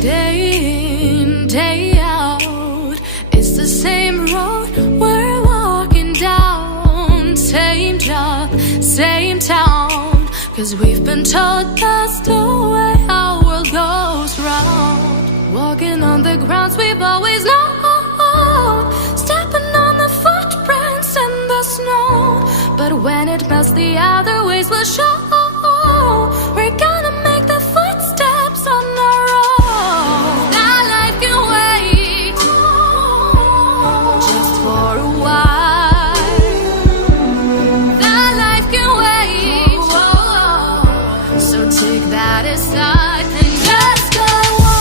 Day in, day out, it's the same road we're walking down. Same job, same town, 'cause we've been told that's the way our world goes round. Walking on the grounds we've always known, stepping on the footprints in the snow. But when it melts, the other ways will show. We're gonna make the footsteps on our own. That life can wait just for a while. That life can wait, so take that aside and just go on.